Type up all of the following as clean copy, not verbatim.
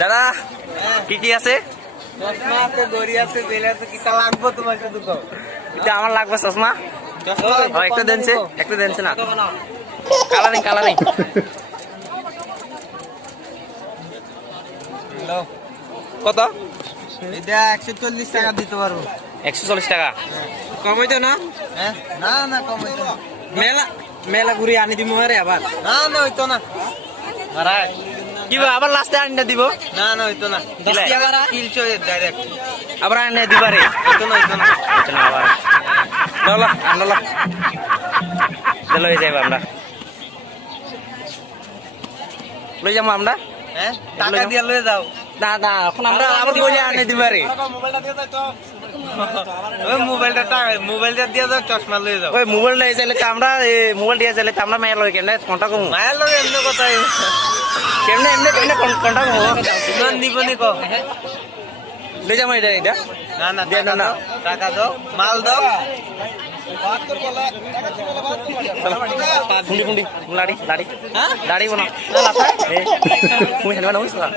দাদা কি কি আছে? চশমা আছে, ঘড়ি আছে, বেল আছে, কিটা লাগবো তোমার শুধু কও। এটা আমার লাগবে চশমা। চশমা একটা দেনছে না। কালারিং দাও। কত? এটা 140 টাকা দিতে পারবো। 140 টাকা। কমাইতো না? হ্যাঁ, না না কমাইতো না। মেলা ঘুরি আনি দিমু আরে আবার। না না হইতো না। মারাই কি আবার লাস্টে আনিয়ে দিব? না না হইতো না। 10 টাকা 300 ডাইরেক্ট। আবার আনিয়ে দিবারে। হইতো না হইতো না। চলো আবার আনলো লই যাইব আমরা। লই যাবো আমরা? হ্যাঁ, টাকা দিয়ে লয়ে যাও। না এখন আমরা আবার বলে আনিয়ে দিবারে। মোবাইলটা দিয়ে যাও তো। ওই মোবাইলটা দিয়ে যাও, চশমা লয়ে যাও। ওই মোবাইল দিয়ে চাইলে তো আমরা মোবাইল দিয়ে চাইলে তো আমরা মায়ের লই কেমনে কন্টাক্ট করবো? মায়ের লগে এমনি কথাই। কেমনে কন্টাক্ট করবো? ইমান নিবনি কও। লই যাবো এটা না না দিয়ে না। টাকা দাও, মাল দাও। ফুন্ডি লাড়ি হ্যাঁ? দাড়ি বনা মুই হেনবা না হইছলা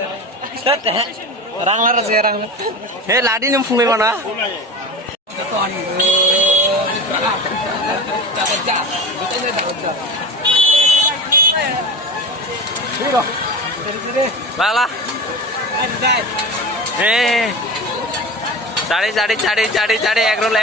রাংলার আছে রাংলা। হে লাড়ি নিম ফুঙ্গই বনা বালা হে চাড়ি এগরোল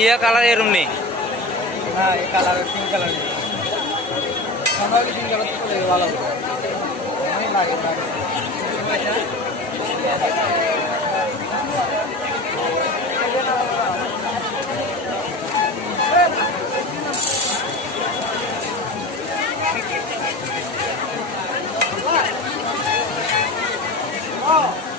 ইয়া কালার এরম নেই না এই কালার পিঙ্ক কালার নেই। আমরা কি পিঙ্ক কালার তো ভালো হবে। আমি লাগে। Oh